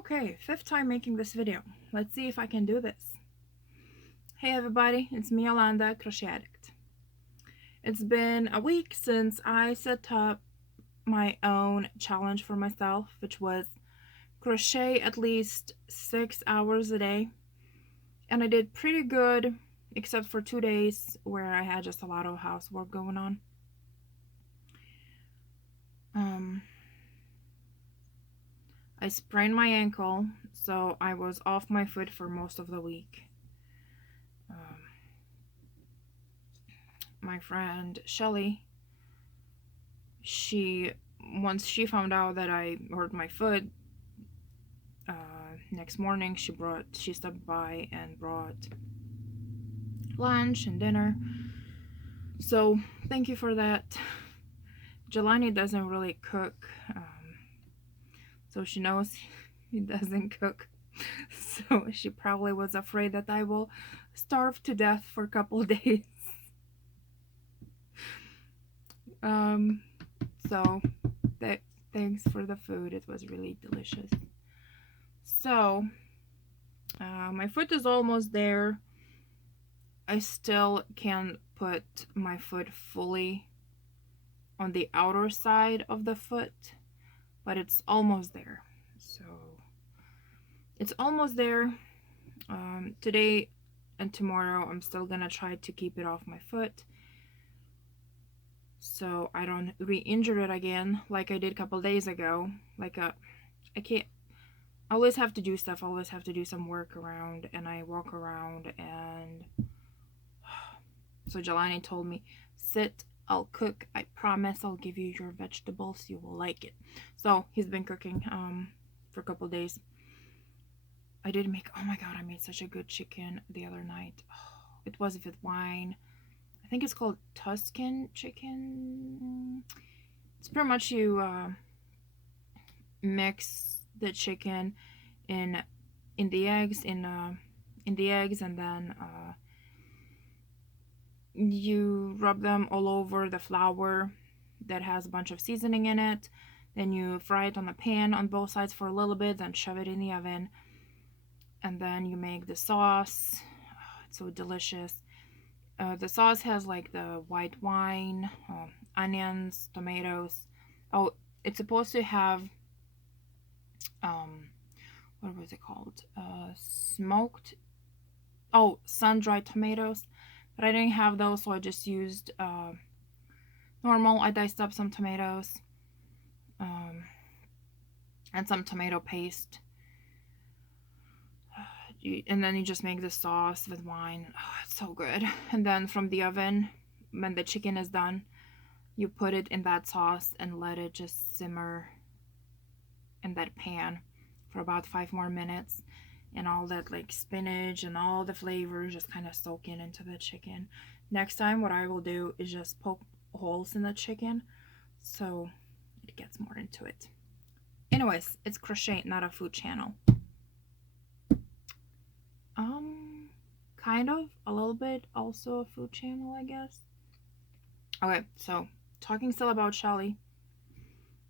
Okay, fifth time making this video. Let's see if I can do this. Hey everybody, it's me, Yolanda, Crochet Addict. It's been a week since I set up my own challenge for myself, which was crochet at least 6 hours a day. And I did pretty good, except for 2 days where I had just a lot of housework going on. I sprained my ankle, so I was off my foot for most of the week. My friend Shelly, once she found out that I hurt my foot, next morning she stopped by and brought lunch and dinner. So thank you for that. Jelani doesn't really cook, so she knows he doesn't cook. So she probably was afraid that I will starve to death for a couple of days. So thanks for the food. It was really delicious. So my foot is almost there. I still can't put my foot fully on the outer side of the foot, but it's almost there. So it's almost there. Today and tomorrow I'm still gonna try to keep it off my foot so I don't re-injure it again like I did a couple days ago. I always have to do stuff, always have to do some work around, and I walk around, and so Jelani told me, sit, I'll cook, I promise I'll give you your vegetables, you will like it. So he's been cooking for a couple days. I did make, oh my god, I made such a good chicken the other night. Oh, it was with wine. I think it's called Tuscan Chicken. It's pretty much you mix the chicken in the eggs, and then you rub them all over the flour that has a bunch of seasoning in it. Then you fry it on the pan on both sides for a little bit, then shove it in the oven, and then you make the sauce. Oh, it's so delicious. The sauce has like the white wine, onions, tomatoes. Oh, it's supposed to have what was it called? Smoked, sun-dried tomatoes, but I didn't have those, so I just used normal. I diced up some tomatoes and some tomato paste, and then you just make the sauce with wine. Oh, it's so good. And then from the oven, when the chicken is done, you put it in that sauce and let it just simmer in that pan for about 5 more minutes, and all that like spinach and all the flavors just kind of soak into the chicken. Next time what I will do is just poke holes in the chicken so it gets more into it. Anyways, it's crochet, not a food channel. Kind of, a little bit also a food channel, I guess. Okay, so talking still about Shelly.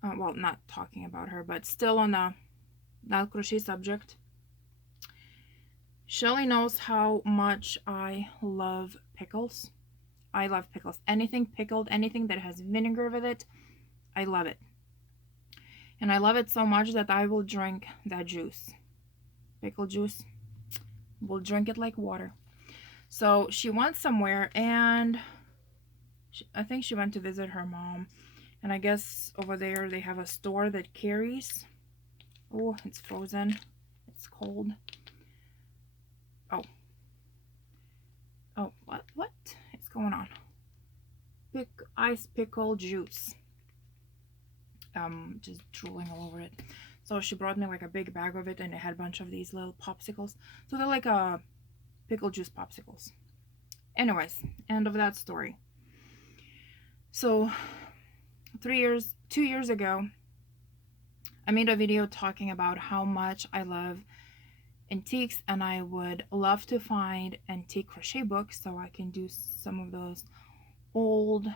Well, not talking about her, but still on that crochet subject. Shelly knows how much I love pickles. I love pickles. Anything pickled, anything that has vinegar with it, I love it. And I love it so much that I will drink that juice. Pickle juice. We'll drink it like water. So she went somewhere, and I think she went to visit her mom. And I guess over there they have a store that carries. Oh, it's frozen. It's cold. Oh, what is going on? Ice pickle juice. Just drooling all over it. So she brought me like a big bag of it, and it had a bunch of these little popsicles. So they're like pickle juice popsicles. Anyways, end of that story. So 2 years ago, I made a video talking about how much I love antiques, and I would love to find antique crochet books so I can do some of those old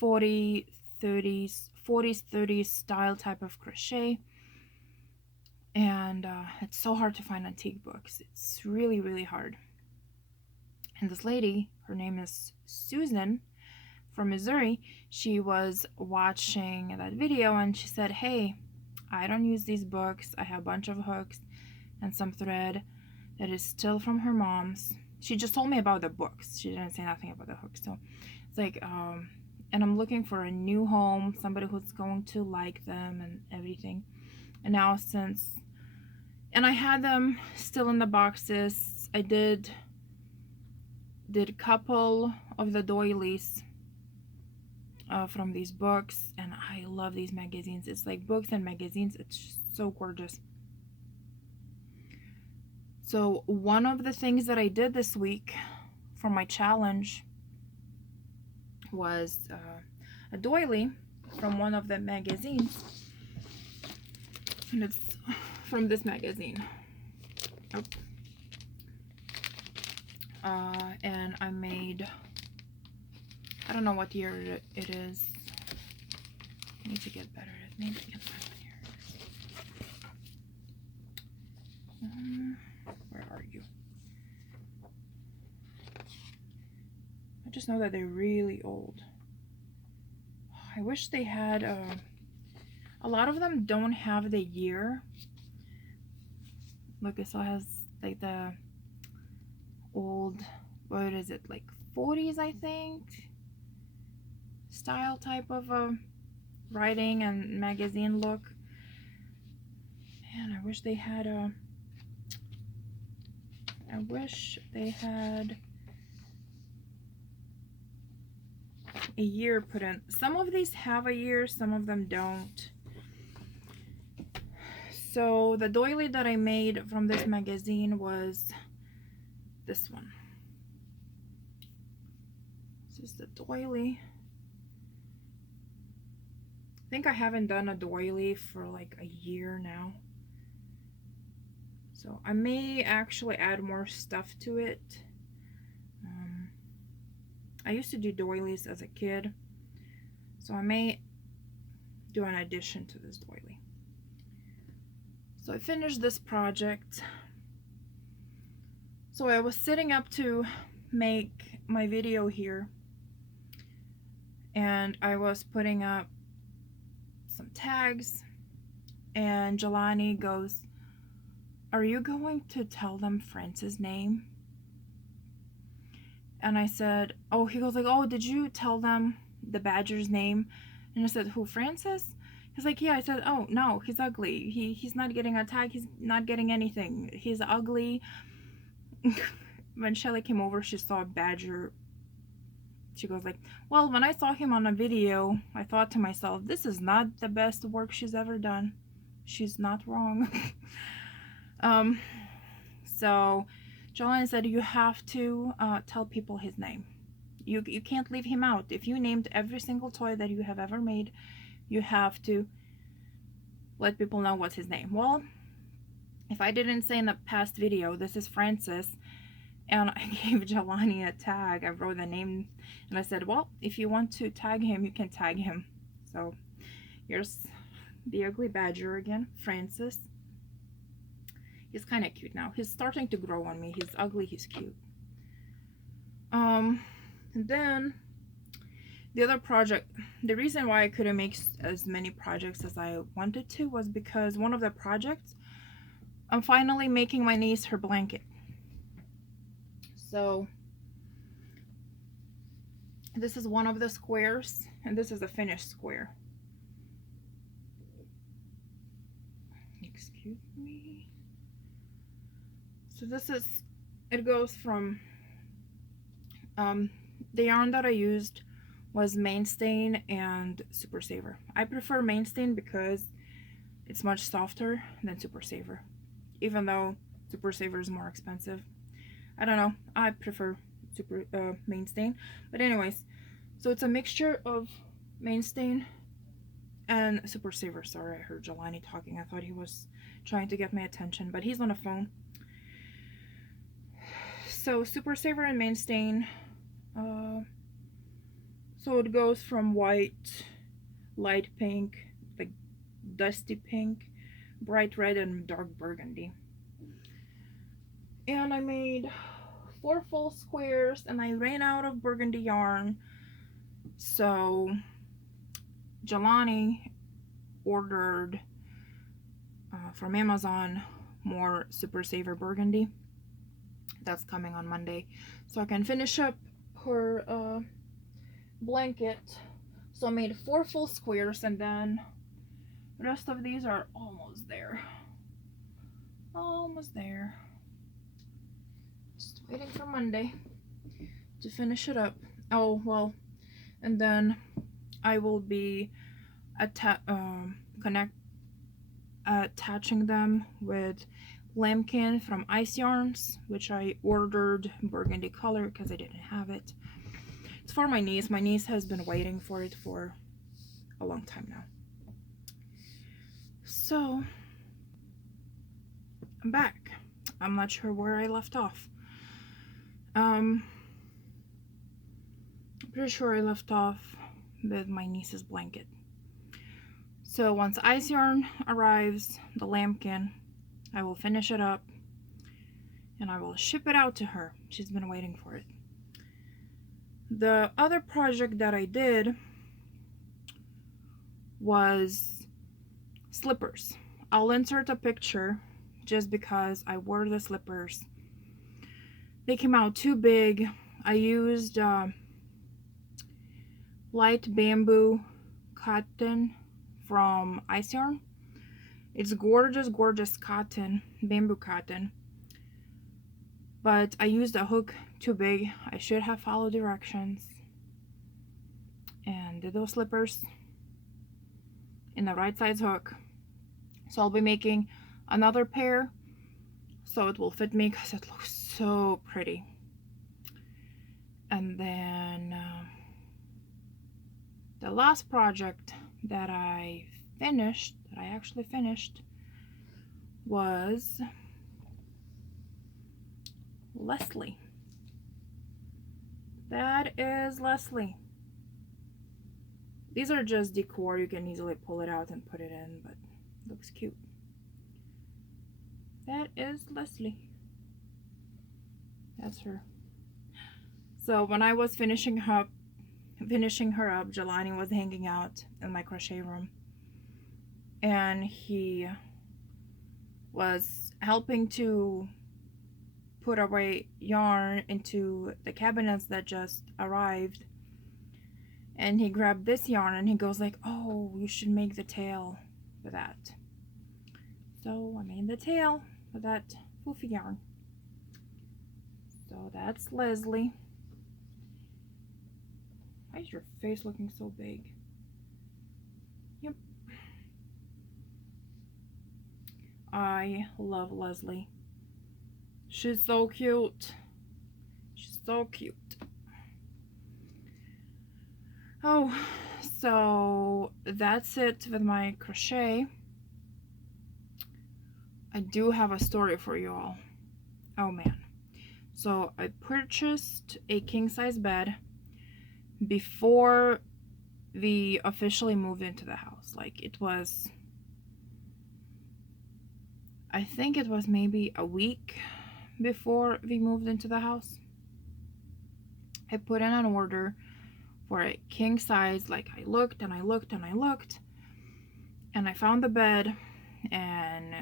40s, 30s style type of crochet. and it's so hard to find antique books. It's really, really hard. And this lady, her name is Susan from Missouri, she was watching that video and she said, hey, I don't use these books. I have a bunch of hooks and some thread that is still from her mom's. She just told me about the books. She didn't say nothing about the hooks. So it's like, and I'm looking for a new home, somebody who's going to like them and everything. And now and I had them still in the boxes. I did a couple of the doilies from these books, and I love these magazines. It's like books and magazines. It's just so gorgeous. So one of the things that I did this week for my challenge was a doily from one of the magazines, and it's from this magazine. And I made, I don't know what year it is. I need to get better at maybe I can find one here. Where are you? I just know that they're really old. I wish they had a lot of them don't have the year. Look, it still has like the old, what is it, like 40s I think style type of writing and magazine look. Man, I wish they had a year put in. Some of these have a year, some of them don't. So the doily that I made from this magazine was this one. This is the doily. I think I haven't done a doily for like a year now. So I may actually add more stuff to it. I used to do doilies as a kid, so I may do an addition to this doily. So I finished this project. So I was setting up to make my video here, and I was putting up some tags, and Jelani goes, "Are you going to tell them France's name?" And I said, oh, he goes like, "Oh, did you tell them the badger's name?" And I said, "Who, Francis?" He's like, "Yeah." I said, "Oh, no, he's ugly. He's not getting a tag. He's not getting anything. He's ugly." When Shelly came over, she saw a badger. She goes like, "Well, when I saw him on a video, I thought to myself, this is not the best work she's ever done." She's not wrong. So Joanne said, "You have to tell people his name. You can't leave him out. If you named every single toy that you have ever made, you have to let people know what's his name." Well, if I didn't say in the past video, this is Francis, and I gave Jelani a tag. I wrote the name, and I said, well, if you want to tag him, you can tag him. So here's the ugly badger again, Francis. He's kind of cute now. He's starting to grow on me. He's ugly, he's cute. And then the other project, the reason why I couldn't make as many projects as I wanted to was because one of the projects, I'm finally making my niece her blanket. So this is one of the squares, and this is a finished square. Excuse me. So this is, it goes from, the yarn that I used was Mainstain and Super Saver. I prefer Mainstain because it's much softer than Super Saver, even though Super Saver is more expensive. I don't know, I prefer Mainstain. But anyways, so it's a mixture of Mainstain and Super Saver. Sorry, I heard Jelani talking. I thought he was trying to get my attention, but he's on the phone. So Super Saver and Mainstain. So it goes from white, light pink, like dusty pink, bright red and dark burgundy. And I made 4 full squares, and I ran out of burgundy yarn, so Jelani ordered from Amazon more Super Saver burgundy. That's coming on Monday, so I can finish up her blanket. So I made 4 full squares, and then the rest of these are almost there. Almost there. Just waiting for Monday to finish it up. Oh, well, and then I will be attaching them with lambkin from Ice Yarns, which I ordered burgundy color because I didn't have it. It's for my niece. My niece has been waiting for it for a long time now. So I'm back. I'm not sure where I left off. Pretty sure I left off with my niece's blanket. So once Ice Yarn arrives, the lambkin, I will finish it up and I will ship it out to her. She's been waiting for it. The other project that I did was slippers. I'll insert a picture just because I wore the slippers. They came out too big. I used light bamboo cotton from Ice Yarn. It's gorgeous, gorgeous cotton, bamboo cotton. But I used a hook too big. I should have followed directions and did those slippers in the right size hook. So I'll be making another pair so it will fit me because it looks so pretty. And then the last project that I actually finished was Leslie. That is Leslie. These are just decor. You can easily pull it out and put it in, but it looks cute. That is Leslie. That's her. So when I was finishing her up, Jelani was hanging out in my crochet room, and he was helping to put away yarn into the cabinets that just arrived. And he grabbed this yarn and he goes like, "Oh, you should make the tail for that." So I made the tail for that foofy yarn. So that's Leslie. Why is your face looking so big? Yep. I love Leslie. She's so cute. She's so cute. Oh, so that's it with my crochet. I do have a story for you all. Oh man. So I purchased a king size bed before we officially moved into the house. Like, it was, I think it was maybe a week before we moved into the house. I put in an order for a king size. Like, I looked and I looked and I looked, and I found the bed, and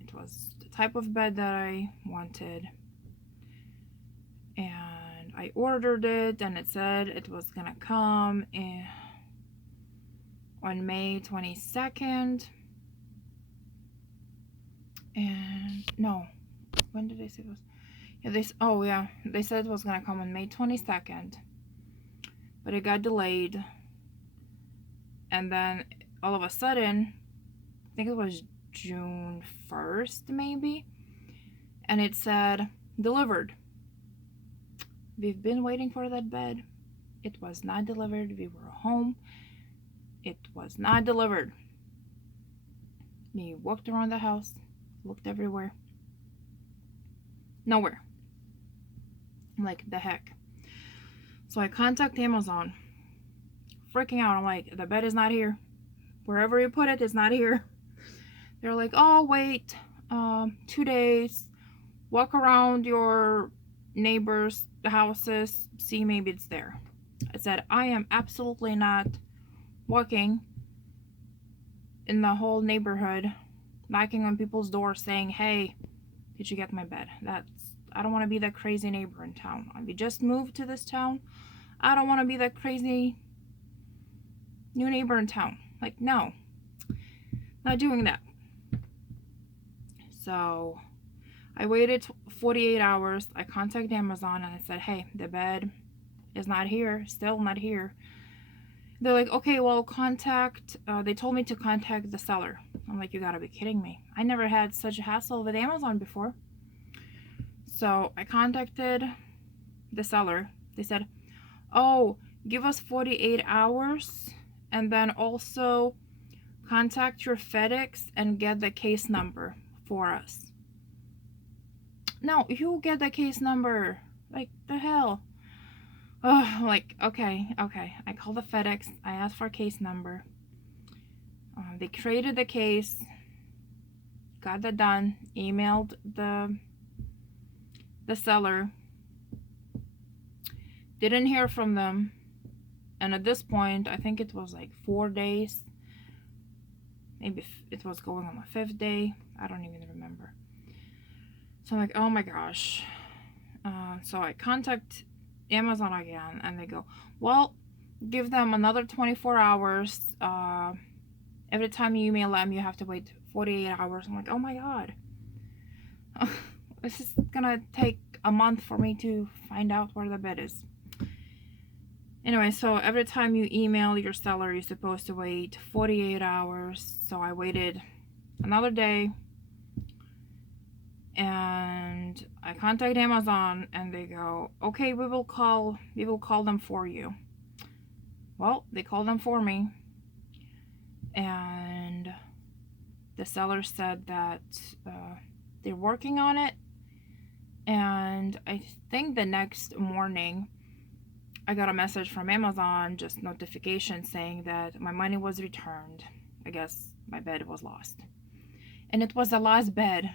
it was the type of bed that I wanted. And I ordered it, and it said it was gonna come on May 22nd. And no, when did they say it was? Yeah, they said it was gonna come on May 22nd, but it got delayed. And then all of a sudden, I think it was June 1st maybe, and it said delivered. We've been waiting for that bed. It was not delivered. We were home. It was not delivered. We walked around the house, looked everywhere. Nowhere. I'm like, the heck. So I contact Amazon. Freaking out. I'm like, the bed is not here. Wherever you put it, it's not here. They're like, oh, wait, 2 days, walk around your neighbors' houses, see maybe it's there. I said, I am absolutely not walking in the whole neighborhood, knocking on people's doors saying, hey, did you get my bed? I don't want to be that crazy neighbor in town. We just moved to this town. I don't want to be that crazy new neighbor in town. Like, no, not doing that. So I waited 48 hours. I contacted Amazon and I said, hey, the bed is not here, still not here. They're like, okay, well, they told me to contact the seller. I'm like, you gotta be kidding me. I never had such a hassle with Amazon before. So I contacted the seller. They said, oh, give us 48 hours and then also contact your FedEx and get the case number for us. No, you get the case number. Like, the hell? Oh, like, okay. I called the FedEx. I asked for a case number. They created the case. Got that done. Emailed the seller. Didn't hear from them. And at this point, I think it was like 4 days. Maybe it was going on the 5th day. I don't even remember. So I'm like, oh my gosh. So I contact Amazon again, and they go, well, give them another 24 hours. Every time you email them, you have to wait 48 hours. I'm like, oh my god. This is gonna take a month for me to find out where the bed is. Anyway, so every time you email your seller, you're supposed to wait 48 hours. So I waited another day, and I contact Amazon, and they go, okay, we will call them for you. Well, they called them for me, and the seller said that they're working on it. And I think the next morning I got a message from Amazon, just notification saying that my money was returned. I guess my bed was lost. And it was the last bed.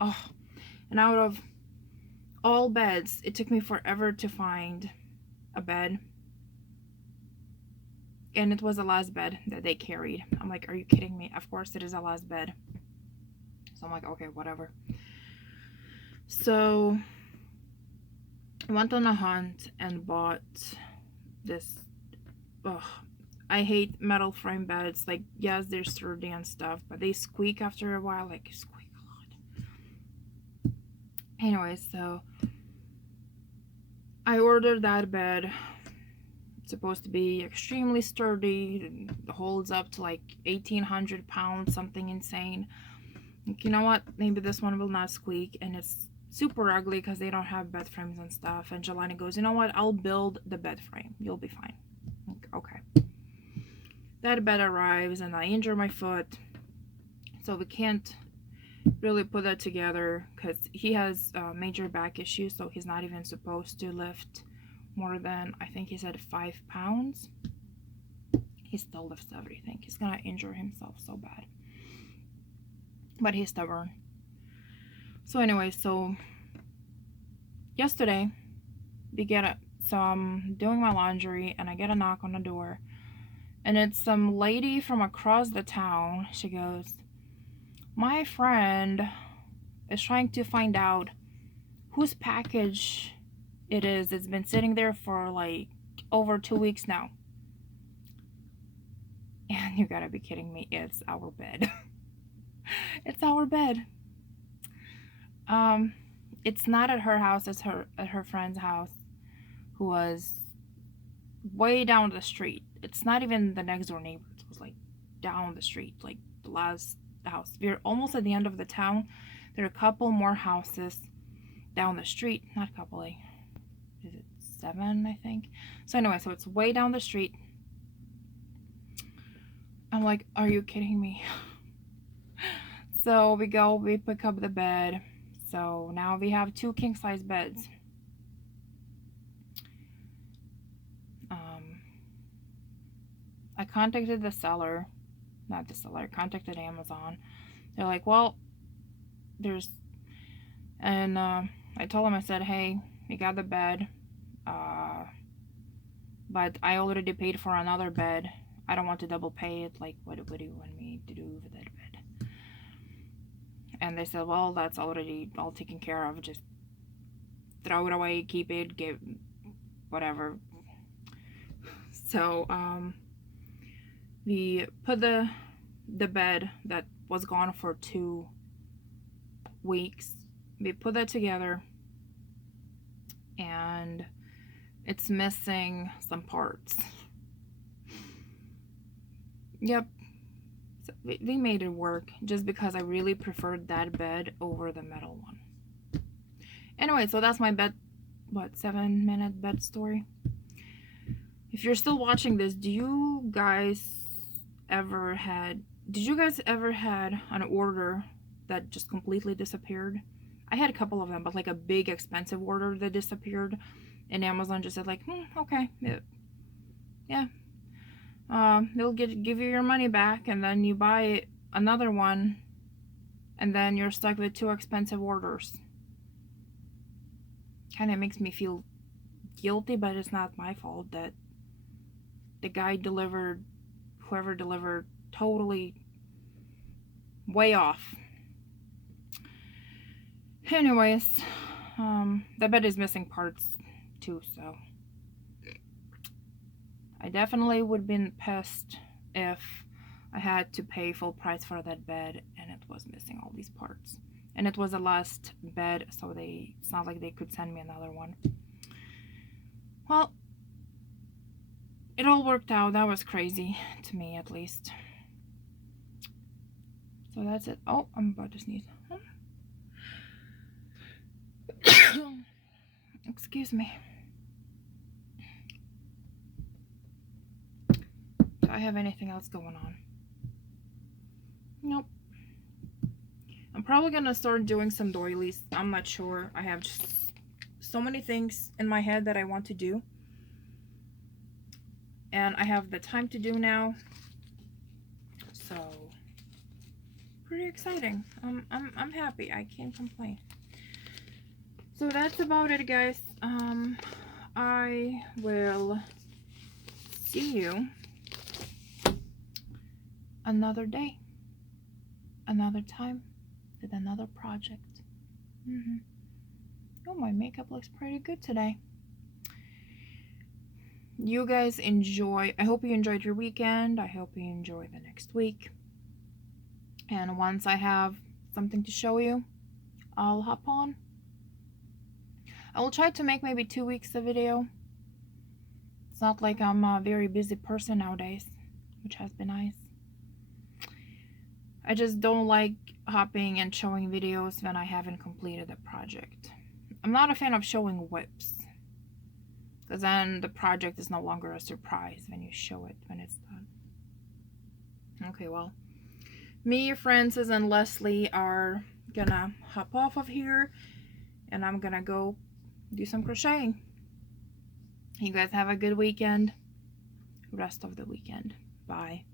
Oh, and out of all beds, it took me forever to find a bed. And it was the last bed that they carried. I'm like, are you kidding me? Of course it is the last bed. So I'm like, okay, whatever. So I went on a hunt and bought this. I hate metal frame beds. Like, yes, they're sturdy and stuff, but they squeak after a while. Like, squeak a lot. Anyway, so I ordered that bed. It's supposed to be extremely sturdy. It holds up to like 1,800 pounds, something insane. Like, you know what? Maybe this one will not squeak, and it's super ugly because they don't have bed frames and stuff. And Jelani goes, you know what? I'll build the bed frame. You'll be fine. Like, okay. That bed arrives, and I injure my foot, so we can't really put that together because he has major back issues, so he's not even supposed to lift more than, I think he said 5 pounds. He still lifts everything. He's gonna injure himself so bad, but he's stubborn. So anyway, so yesterday so I'm doing my laundry, and I get a knock on the door, and it's some lady from across the town. She goes, my friend is trying to find out whose package it is. It's been sitting there for like over 2 weeks now. And you gotta be kidding me. It's our bed. It's our bed. It's not at her house. It's at her friend's house, who was way down the street. It's not even the next door neighbor. It was like down the street, like the last house. We're almost at the end of the town. There are a couple more houses down the street. Not a couple, like, is it 7, I think? So anyway, so it's way down the street. I'm like, are you kidding me? So we pick up the bed. So now we have 2 king-size beds. I contacted the seller. Not the seller. I contacted Amazon. They're like, well, and I told them, I said, hey, you got the bed, but I already paid for another bed. I don't want to double pay it. Like, what do you want me to do with that bed? And they said, well, that's already all taken care of. Just throw it away, keep it, give whatever. So we put the bed that was gone for 2 weeks. We put that together, and it's missing some parts. Yep. So we made it work just because I really preferred that bed over the metal one. Anyway, so that's my bed, 7-minute bed story. If you're still watching this, did you guys ever had an order that just completely disappeared? I had a couple of them, but like a big expensive order that disappeared, and Amazon just said like, okay, yeah, they'll give you your money back, and then you buy another one, and then you're stuck with 2 expensive orders. Kind of makes me feel guilty, but it's not my fault that the guy whoever delivered, totally way off. Anyways, the bed is missing parts too, so I definitely would have been pissed if I had to pay full price for that bed and it was missing all these parts. And it was the last bed, so it's not like they could send me another one. Well, it all worked out. That was crazy, to me at least. So that's it. Oh, I'm about to sneeze. Excuse me. Do I have anything else going on? Nope. I'm probably gonna start doing some doilies. I'm not sure. I have just so many things in my head that I want to do, and I have the time to do now, so pretty exciting. I'm happy. I can't complain. So that's about it, guys. I will see you another day, another time, with another project. Oh, my makeup looks pretty good today. You guys enjoy. I hope you enjoyed your weekend. I hope you enjoy the next week. And once I have something to show you, I'll hop on. I will try to make maybe 2 weeks a video. It's not like I'm a very busy person nowadays, which has been nice. I just don't like hopping and showing videos when I haven't completed the project. I'm not a fan of showing whips, because then the project is no longer a surprise when you show it when it's done. Okay, well, me, Francis, and Leslie are gonna hop off of here, and I'm gonna go do some crocheting. You guys have a good weekend. Rest of the weekend. Bye.